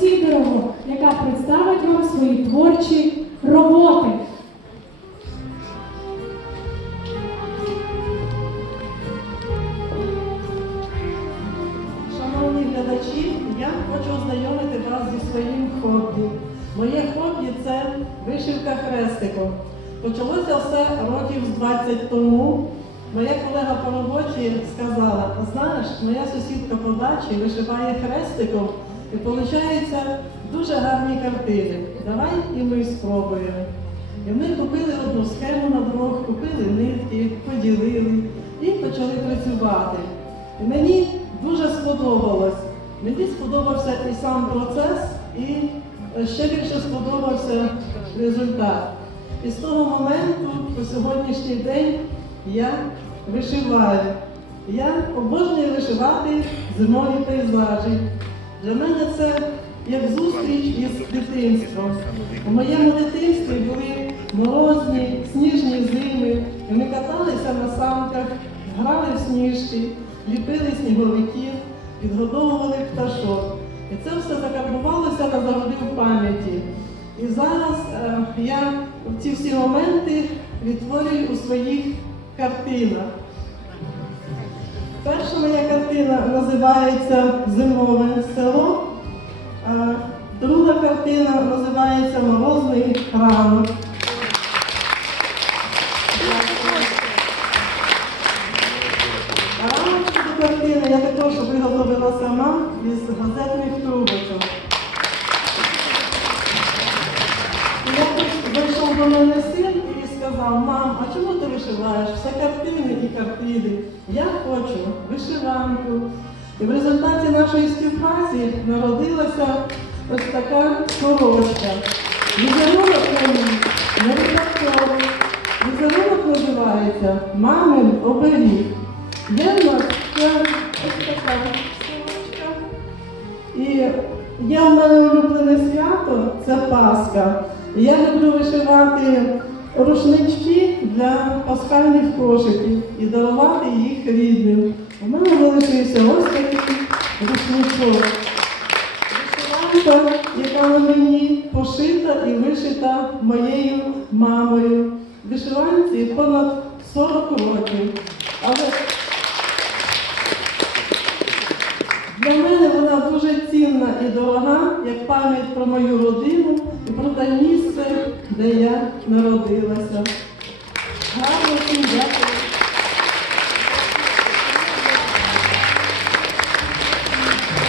Сідорову, яка представить вам свої творчі роботи. Шановні глядачі, я хочу ознайомити вас зі своїм хобі. Моє хобі це вишивка хрестиком. Почалося все років з 20 тому. Моя колега по роботі сказала, знаєш, моя сусідка по дачі вишиває хрестиком і виходить дуже гарні картини. Давай і ми спробуємо. І ми купили одну схему на двох, купили нитки, поділили і почали працювати. І мені дуже сподобалось. Мені сподобався і сам процес, і ще більше сподобався результат. І з того моменту по сьогоднішній день я вишиваю. Я обожнюю вишивати зимові пейзажі. Для мене це як зустріч із дитинством. У моєму дитинстві були морозні, сніжні зими, і ми каталися на санках, грали в сніжки, ліпили сніговиків, підгодовували пташок. І це все закарбувалося назавжди в пам'яті. І зараз е, я ці всі моменти відтворюю у своїх картинах. Перша моя картина називається Зимове село, друга картина називається Морозний ранок. До картини я також виготовила сама із газетних трубочок. І сказав, мам, а чому ти вишиваєш? Все картини і картини. Я хочу вишиванку. І в результаті нашої співпраці народилася ось така сорочка. Візерунок на не випадковий. Візерунок називається Мамин оберіг. Є в нас ось така сорочка. І є в мене улюблене свято це Пасха. Я люблю вишивати рушнички для пасхальних кошиків і дарувати їх рідним. У мене залишився ось такий рушничок. Вишиванка, яка на мені пошита і вишита моєю мамою. Вишиванці понад 40 років. Але Для мене вона дуже цінна і дорога, як пам'ять про мою родину і